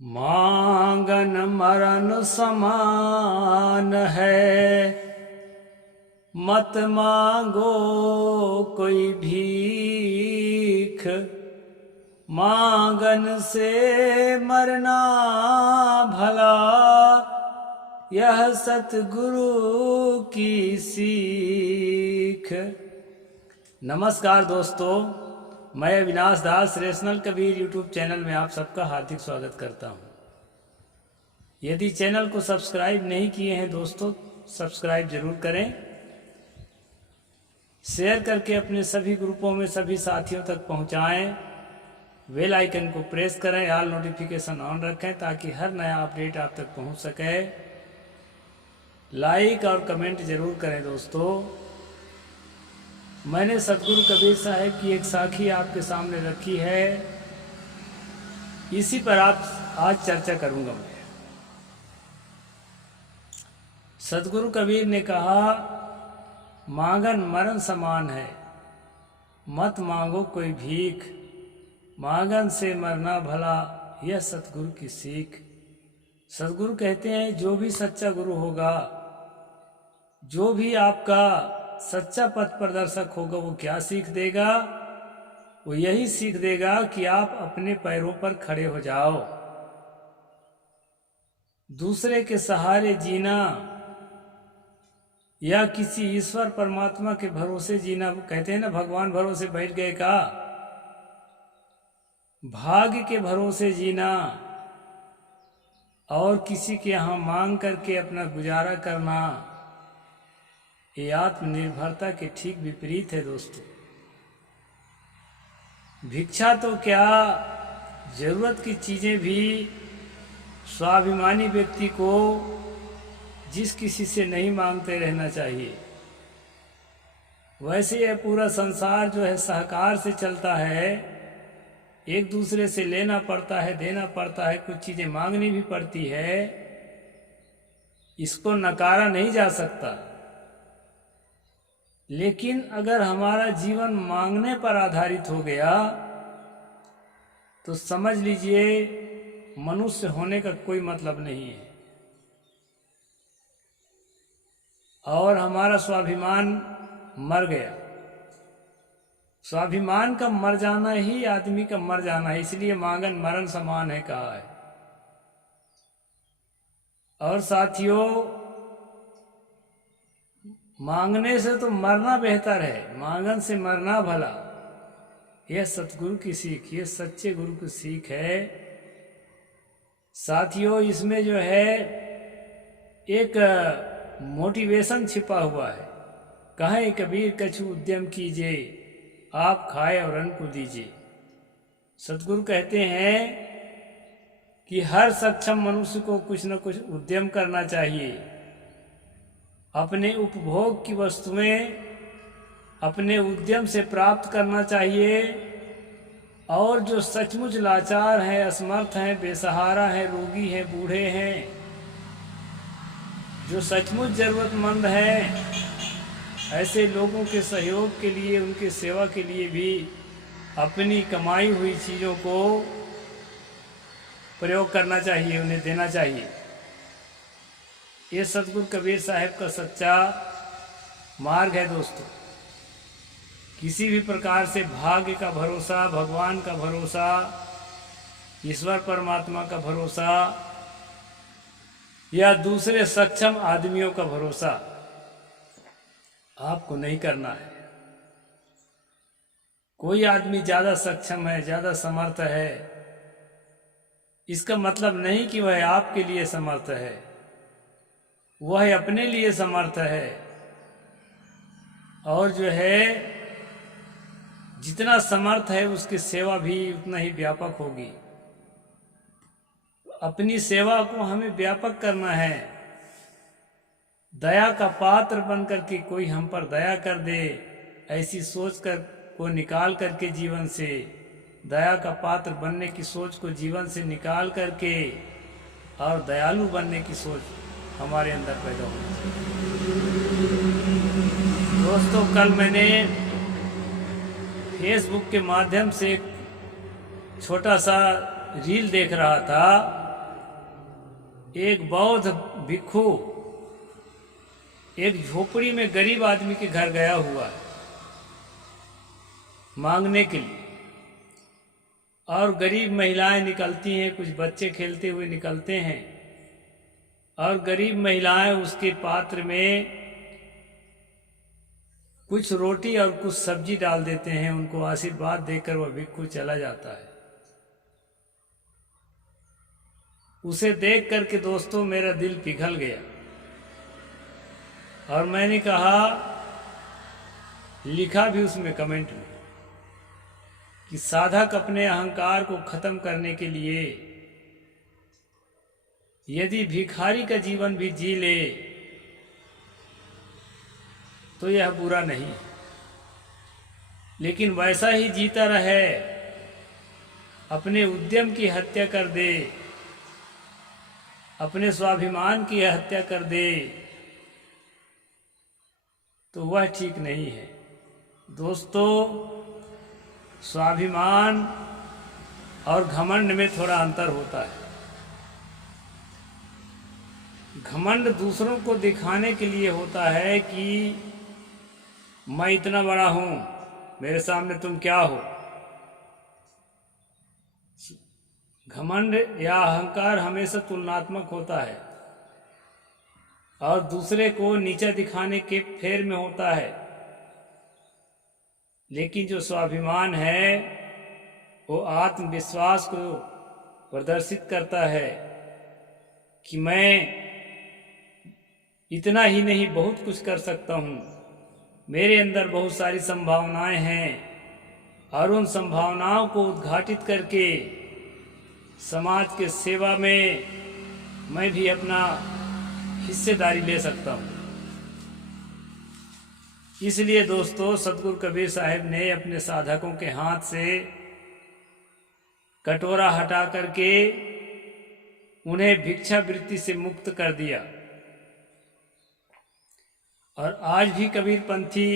मांगन मरण समान है, मत मांगो कोई भीख। मांगन से मरना भला, यह सतगुरु की सीख। नमस्कार दोस्तों, मैं अविनाश दास रेशनल कबीर यूट्यूब चैनल में आप सबका हार्दिक स्वागत करता हूं। यदि चैनल को सब्सक्राइब नहीं किए हैं दोस्तों, सब्सक्राइब जरूर करें। शेयर करके अपने सभी ग्रुपों में सभी साथियों तक पहुंचाएं। बेल आइकन को प्रेस करें, ऑल नोटिफिकेशन ऑन रखें ताकि हर नया अपडेट आप तक पहुंच सके। लाइक और कमेंट जरूर करें दोस्तों। मैंने सतगुरु कबीर साहब की एक साखी आपके सामने रखी है, इसी पर आज चर्चा करूंगा मैं। सतगुरु कबीर ने कहा, मांगन मरण समान है, मत मांगो कोई भीख। मांगन से मरना भला, यह सतगुरु की सीख। सतगुरु कहते हैं, जो भी सच्चा गुरु होगा, जो भी आपका सच्चा पथ प्रदर्शक होगा, वो क्या सीख देगा? वो यही सीख देगा कि आप अपने पैरों पर खड़े हो जाओ। दूसरे के सहारे जीना या किसी ईश्वर परमात्मा के भरोसे जीना, कहते हैं ना, भगवान भरोसे बैठ गए का। भाग्य के भरोसे जीना और किसी के यहाँ मांग करके अपना गुजारा करना, ये आत्मनिर्भरता के ठीक विपरीत है दोस्तों। भिक्षा तो क्या, जरूरत की चीजें भी स्वाभिमानी व्यक्ति को जिस किसी से नहीं मांगते रहना चाहिए। वैसे यह पूरा संसार जो है सहकार से चलता है, एक दूसरे से लेना पड़ता है, देना पड़ता है, कुछ चीजें मांगनी भी पड़ती है। इसको नकारा नहीं जा सकता। लेकिन अगर हमारा जीवन मांगने पर आधारित हो गया तो समझ लीजिए मनुष्य होने का कोई मतलब नहीं है। और हमारा स्वाभिमान मर गया। स्वाभिमान का मर जाना ही आदमी का मर जाना है, इसलिए मांगन मरण समान है कहा है। और साथियों, मांगने से तो मरना बेहतर है, मांगन से मरना भला, यह सतगुरु की सीख, यह सच्चे गुरु की सीख है। साथियों, इसमें जो है एक मोटिवेशन छिपा हुआ है। कहें कबीर कछु उद्यम कीजिए, आप खाए और अन्न को दीजिए। सतगुरु कहते हैं कि हर सक्षम मनुष्य को कुछ न कुछ उद्यम करना चाहिए। अपने उपभोग की वस्तुएं अपने उद्यम से प्राप्त करना चाहिए। और जो सचमुच लाचार हैं, असमर्थ हैं, बेसहारा हैं, रोगी हैं, बूढ़े हैं, जो सचमुच जरूरतमंद हैं, ऐसे लोगों के सहयोग के लिए, उनके सेवा के लिए भी अपनी कमाई हुई चीज़ों को प्रयोग करना चाहिए, उन्हें देना चाहिए। ये सतगुरु कबीर साहब का सच्चा मार्ग है दोस्तों। किसी भी प्रकार से भाग्य का भरोसा, भगवान का भरोसा, ईश्वर परमात्मा का भरोसा या दूसरे सक्षम आदमियों का भरोसा आपको नहीं करना है। कोई आदमी ज्यादा सक्षम है, ज्यादा समर्थ है, इसका मतलब नहीं कि वह आपके लिए समर्थ है। वह अपने लिए समर्थ है। और जो है जितना समर्थ है, उसकी सेवा भी उतना ही व्यापक होगी। अपनी सेवा को हमें व्यापक करना है। दया का पात्र बन करके कोई हम पर दया कर दे, ऐसी सोच कर को निकाल करके जीवन से, दया का पात्र बनने की सोच को जीवन से निकाल करके और दयालु बनने की सोच हमारे अंदर पैदा होनी चाहिए। दोस्तों, कल मैंने फेसबुक के माध्यम से एक छोटा सा रील देख रहा था एक बौद्ध भिक्षु एक झोपड़ी में गरीब आदमी के घर गया हुआ है मांगने के लिए, और गरीब महिलाएं निकलती हैं, कुछ बच्चे खेलते हुए निकलते हैं, और गरीब महिलाएं उसके पात्र में कुछ रोटी और कुछ सब्जी डाल देते हैं। उनको आशीर्वाद देकर वह भिक्षु चला जाता है। उसे देख करके दोस्तों मेरा दिल पिघल गया, और मैंने कहा, लिखा भी उसमें कमेंट में, कि साधक अपने अहंकार को खत्म करने के लिए यदि भिखारी का जीवन भी जी ले तो यह बुरा नहीं है, लेकिन वैसा ही जीता रहे, अपने उद्यम की हत्या कर दे, अपने स्वाभिमान की हत्या कर दे, तो वह ठीक नहीं है। दोस्तों, स्वाभिमान और घमंड में थोड़ा अंतर होता है। घमंड दूसरों को दिखाने के लिए होता है कि मैं इतना बड़ा हूं, मेरे सामने तुम क्या हो। घमंड या अहंकार हमेशा तुलनात्मक होता है और दूसरे को नीचा दिखाने के फेर में होता है। लेकिन जो स्वाभिमान है वो आत्मविश्वास को प्रदर्शित करता है कि मैं इतना ही नहीं, बहुत कुछ कर सकता हूँ, मेरे अंदर बहुत सारी संभावनाएं हैं, और उन संभावनाओं को उद्घाटित करके समाज के सेवा में मैं भी अपना हिस्सेदारी ले सकता हूँ। इसलिए दोस्तों, सतगुरु कबीर साहब ने अपने साधकों के हाथ से कटोरा हटा करके उन्हें भिक्षावृत्ति से मुक्त कर दिया। और आज भी कबीरपंथी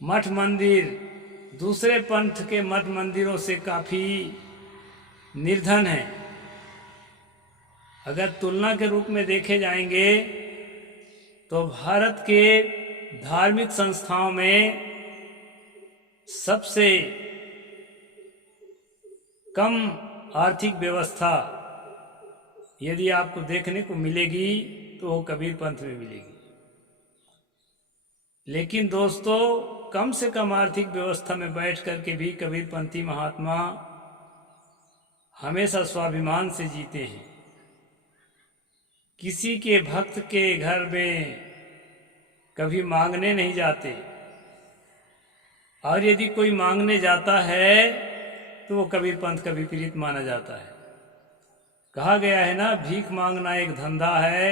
मठ मंदिर दूसरे पंथ के मठ मंदिरों से काफ़ी निर्धन है। अगर तुलना के रूप में देखे जाएंगे तो भारत के धार्मिक संस्थाओं में सबसे कम आर्थिक व्यवस्था यदि आपको देखने को मिलेगी तो वो कबीर पंथ में मिलेगी। लेकिन दोस्तों, कम से कम आर्थिक व्यवस्था में बैठ करके भी कबीरपंथी महात्मा हमेशा स्वाभिमान से जीते हैं। किसी के भक्त के घर में कभी मांगने नहीं जाते, और यदि कोई मांगने जाता है तो वो कबीरपंथ का विपरीत माना जाता है। कहा गया है ना, भीख मांगना एक धंधा है।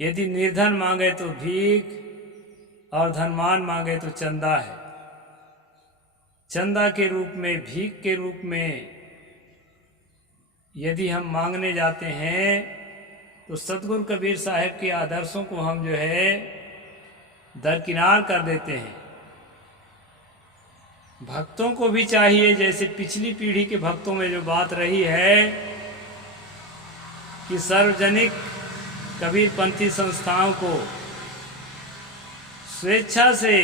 यदि निर्धन मांगे तो भीख, और धनवान मांगे तो चंदा है। चंदा के रूप में, भीख के रूप में यदि हम मांगने जाते हैं तो सतगुरु कबीर साहब के आदर्शों को हम जो है दरकिनार कर देते हैं। भक्तों को भी चाहिए, जैसे पिछली पीढ़ी के भक्तों में जो बात रही है कि सार्वजनिक कबीरपंथी संस्थाओं को स्वेच्छा से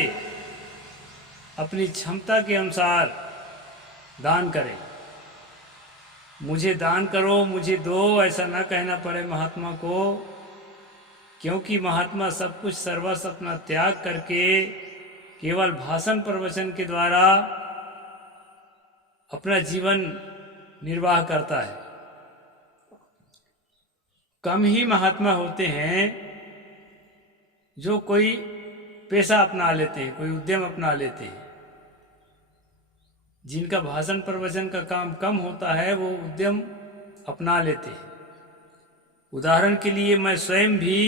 अपनी क्षमता के अनुसार दान करें। मुझे दान करो, मुझे दो, ऐसा ना कहना पड़े महात्मा को, क्योंकि महात्मा सब कुछ सर्वस्व अपना त्याग करके केवल भाषण प्रवचन के द्वारा अपना जीवन निर्वाह करता है। कम ही महात्मा होते हैं जो कोई पेशा अपना लेते हैं, कोई उद्यम अपना लेते हैं। जिनका भाषण प्रवचन का काम कम होता है वो उद्यम अपना लेते हैं। उदाहरण के लिए मैं स्वयं भी,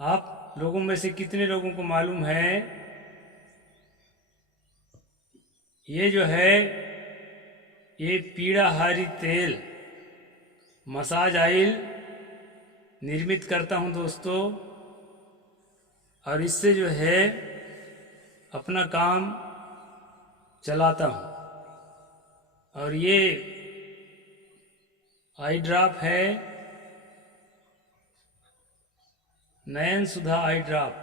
आप लोगों में से कितने लोगों को मालूम है, ये जो है ये पीड़ाहारी तेल, मसाज ऑयल निर्मित करता हूँ दोस्तों, और इससे जो है अपना काम चलाता हूँ। और ये आई ड्रॉप है नयन सुधा आई ड्रॉप,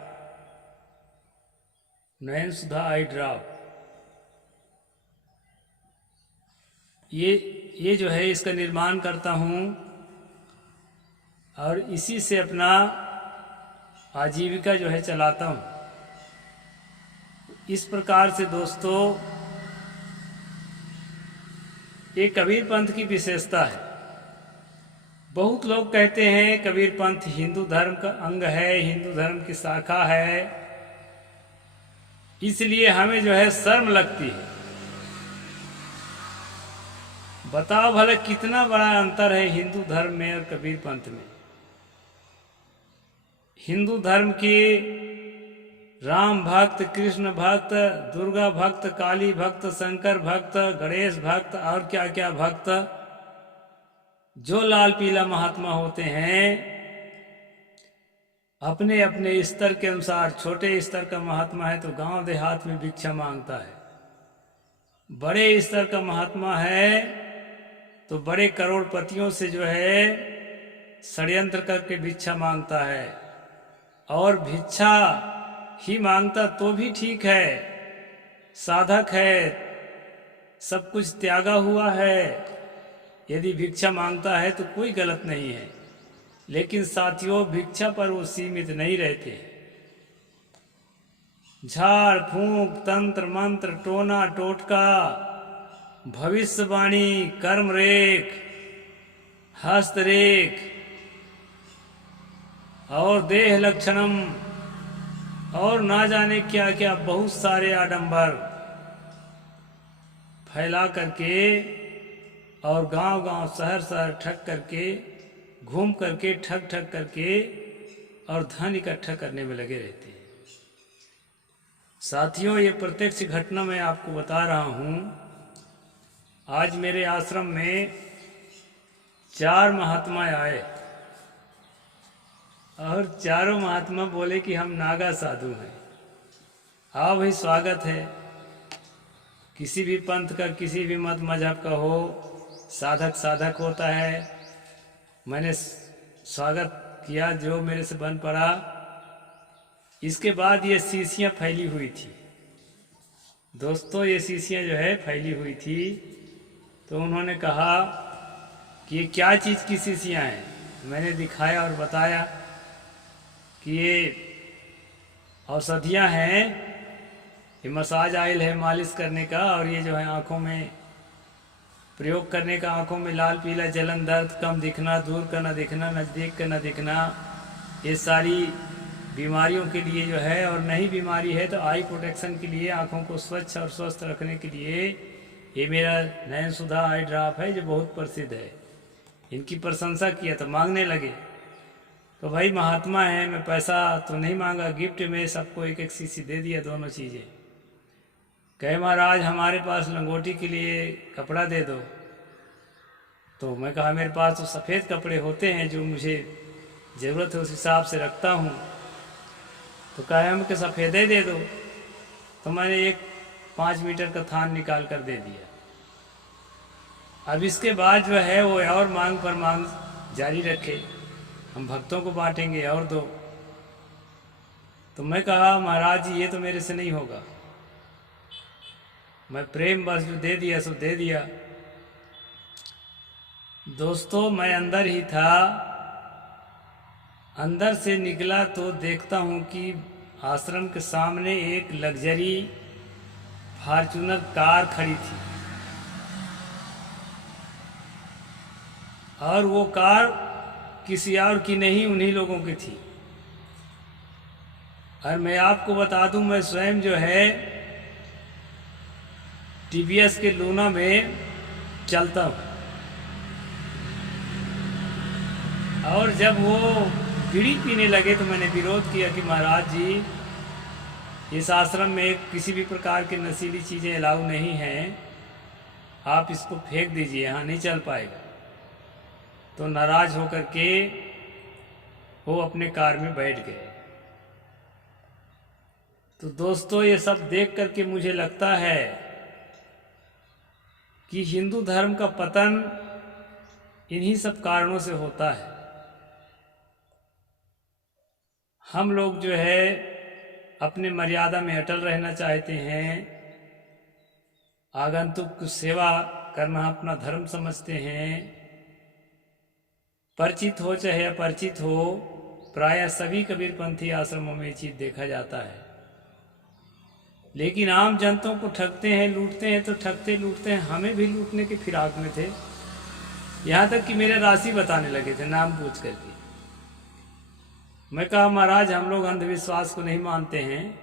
नयन सुधा आई ड्रॉप। ये जो है इसका निर्माण करता हूँ और इसी से अपना आजीविका जो है चलाता हूँ। इस प्रकार से दोस्तों ये कबीर पंथ की विशेषता है। बहुत लोग कहते हैं कबीर पंथ हिंदू धर्म का अंग है, हिंदू धर्म की शाखा है, इसलिए हमें जो है शर्म लगती है। बताओ भला कितना बड़ा अंतर है हिंदू धर्म में और कबीर पंथ में। हिंदू धर्म के राम भक्त, कृष्ण भक्त, दुर्गा भक्त, काली भक्त, शंकर भक्त, गणेश भक्त और क्या क्या भक्त, जो लाल पीला महात्मा होते हैं अपने अपने स्तर के अनुसार। छोटे स्तर का महात्मा है तो गांव देहात में भिक्षा मांगता है, बड़े स्तर का महात्मा है तो बड़े करोड़पतियों से जो है षड्यंत्र करके भिक्षा मांगता है। और भिक्षा ही मांगता तो भी ठीक है, साधक है, सब कुछ त्यागा हुआ है, यदि भिक्षा मांगता है तो कोई गलत नहीं है। लेकिन साथियों भिक्षा पर वो सीमित नहीं रहते। झाड़ फूंक, तंत्र मंत्र, टोना टोटका, भविष्यवाणी, कर्मरेख, हस्तरेख और देह लक्षणम और ना जाने क्या क्या बहुत सारे आडंबर फैला करके और गांव गांव शहर शहर ठग करके घूम करके ठग ठग करके और धन इकट्ठा करने में लगे रहते हैं। साथियों ये प्रत्यक्ष घटना मैं आपको बता रहा हूँ। आज मेरे आश्रम में 4 महात्मा आए और चारों महात्मा बोले कि हम नागा साधु हैं। हाँ भाई, स्वागत है। किसी भी पंथ का, किसी भी मत मजहब का हो, साधक साधक होता है। मैंने स्वागत किया जो मेरे से बन पड़ा। इसके बाद ये शीशियाँ फैली हुई थी दोस्तों, ये शीशियाँ जो है फैली हुई थी। तो उन्होंने कहा कि ये क्या चीज़ की शीशियाँ हैं। मैंने दिखाया और बताया कि ये औषधियाँ हैं, ये मसाज ऑयल है मालिश करने का, और ये जो है आँखों में प्रयोग करने का। आँखों में लाल पीला जलन, दर्द, कम दिखना, दूर का ना दिखना, नज़दीक का ना दिखना, ये सारी बीमारियों के लिए जो है। और नई बीमारी है तो आई प्रोटेक्शन के लिए, आँखों को स्वच्छ और स्वस्थ रखने के लिए ये मेरा नयन सुधा आई ड्रॉप है जो बहुत प्रसिद्ध है। इनकी प्रशंसा किया तो मांगने लगे। तो भाई महात्मा है, मैं पैसा तो नहीं मांगा, गिफ्ट में सबको एक एक शीशी दे दिया, दोनों चीज़ें। कहे महाराज हमारे पास लंगोटी के लिए कपड़ा दे दो। तो मैं कहा मेरे पास तो सफ़ेद कपड़े होते हैं, जो मुझे ज़रूरत है उस हिसाब से रखता हूँ। तो कहे हमको सफ़ेदे दे दो। तो मैंने एक 5 मीटर का थान निकाल कर दे दिया। अब इसके बाद जो है वो और मांग पर मांग जारी रखे, हम भक्तों को बांटेंगे और दो। तो मैं कहा महाराज जी ये तो मेरे से नहीं होगा, मैं प्रेम बस जो दे दिया सो दे दिया। दोस्तों मैं अंदर ही था, अंदर से निकला तो देखता हूँ कि आश्रम के सामने एक लग्जरी फॉर्च्यूनर कार खड़ी थी, और वो कार किसी और की नहीं, उन्हीं लोगों की थी। और मैं आपको बता दूं, मैं स्वयं जो है टीवीएस के लूना में चलता हूँ। और जब वो बीड़ी पीने लगे तो मैंने विरोध किया कि महाराज जी इस आश्रम में किसी भी प्रकार की नशीली चीज़ें अलाउ नहीं हैं, आप इसको फेंक दीजिए, यहाँ नहीं चल पाएगा। तो नाराज होकर के वो अपने कार में बैठ गए। तो दोस्तों ये सब देख करके मुझे लगता है कि हिंदू धर्म का पतन इन्हीं सब कारणों से होता है। हम लोग जो है अपने मर्यादा में अटल रहना चाहते हैं, आगंतुक की सेवा करना अपना धर्म समझते हैं। परिचित हो चाहे अपरिचित हो, प्रायः सभी कबीरपंथी आश्रमों में ये चीज़ देखा जाता है। लेकिन आम जनताओं को ठगते हैं, लूटते हैं, तो ठगते लूटते हैं। हमें भी लूटने के फिराक में थे, यहाँ तक कि मेरे राशि बताने लगे थे नाम पूछ करके। मैं कहा महाराज हम लोग अंधविश्वास को नहीं मानते हैं,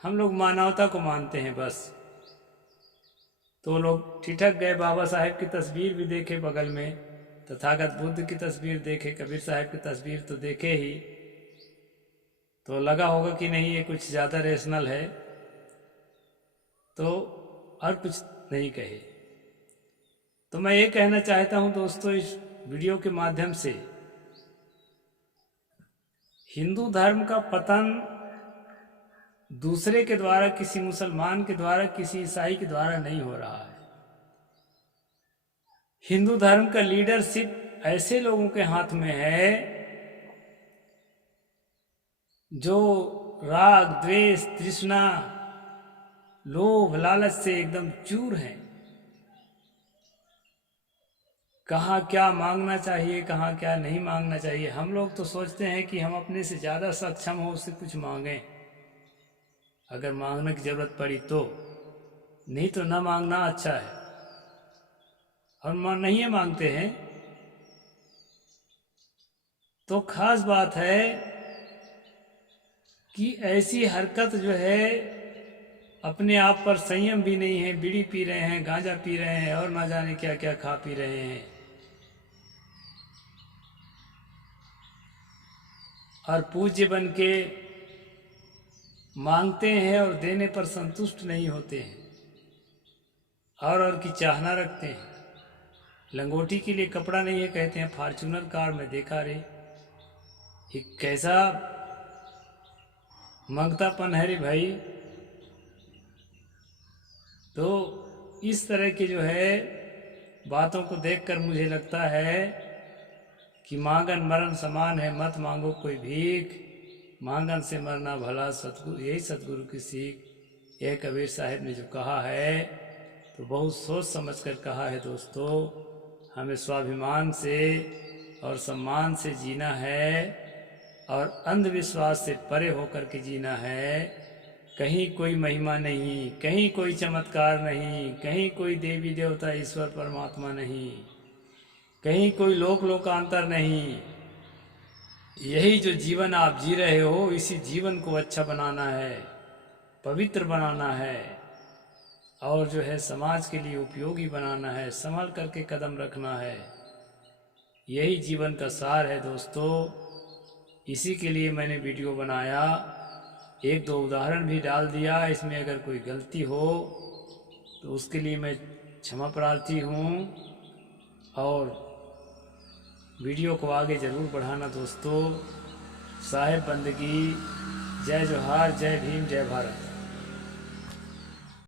हम लोग मानवता को मानते हैं बस। तो लोग ठिठक गए। बाबा साहेब की तस्वीर भी देखे बगल में, तथागत बुद्ध की तस्वीर देखे, कबीर साहब की तस्वीर तो देखे ही, तो लगा होगा कि नहीं ये कुछ ज़्यादा रेशनल है, तो और कुछ नहीं कहे। तो मैं ये कहना चाहता हूँ दोस्तों इस वीडियो के माध्यम से, हिंदू धर्म का पतन दूसरे के द्वारा, किसी मुसलमान के द्वारा, किसी ईसाई के द्वारा नहीं हो रहा है। हिंदू धर्म का लीडरशिप ऐसे लोगों के हाथ में है जो राग, द्वेष, तृष्णा, लोभ, लालच से एकदम चूर हैं। कहाँ क्या मांगना चाहिए, कहाँ क्या नहीं मांगना चाहिए। हम लोग तो सोचते हैं कि हम अपने से ज़्यादा सक्षम हो, उससे कुछ मांगें अगर मांगने की ज़रूरत पड़ी तो, नहीं तो ना मांगना अच्छा है। और नहीं मांगते हैं तो खास बात है कि ऐसी हरकत जो है, अपने आप पर संयम भी नहीं है, बीड़ी पी रहे हैं, गांजा पी रहे हैं और ना जाने क्या क्या खा पी रहे हैं, और पूज्य बन के मांगते हैं और देने पर संतुष्ट नहीं होते हैं, और की चाहना रखते हैं। लंगोटी के लिए कपड़ा नहीं है, कहते हैं फॉर्च्यूनर कार में देखा रे। ये कैसा मंगतापन है रे भाई। तो इस तरह की जो है बातों को देखकर मुझे लगता है कि मांगन मरण समान है, मत मांगो कोई भीख, मांगन से मरना भला सतगुरु, यही सतगुरु की सीख। यह कबीर साहब ने जो कहा है तो बहुत सोच समझ कर कहा है दोस्तों। हमें स्वाभिमान से और सम्मान से जीना है और अंधविश्वास से परे होकर के जीना है। कहीं कोई महिमा नहीं, कहीं कोई चमत्कार नहीं, कहीं कोई देवी देवता ईश्वर परमात्मा नहीं, कहीं कोई लोकांतर नहीं। यही जो जीवन आप जी रहे हो, इसी जीवन को अच्छा बनाना है, पवित्र बनाना है और जो है समाज के लिए उपयोगी बनाना है, संभल करके कदम रखना है। यही जीवन का सार है दोस्तों। इसी के लिए मैंने वीडियो बनाया, एक दो उदाहरण भी डाल दिया। इसमें अगर कोई गलती हो तो उसके लिए मैं क्षमा प्रार्थी हूँ, और वीडियो को आगे ज़रूर बढ़ाना दोस्तों। साहेब बंदगी। जय जोहार, जय भीम, जय भारत।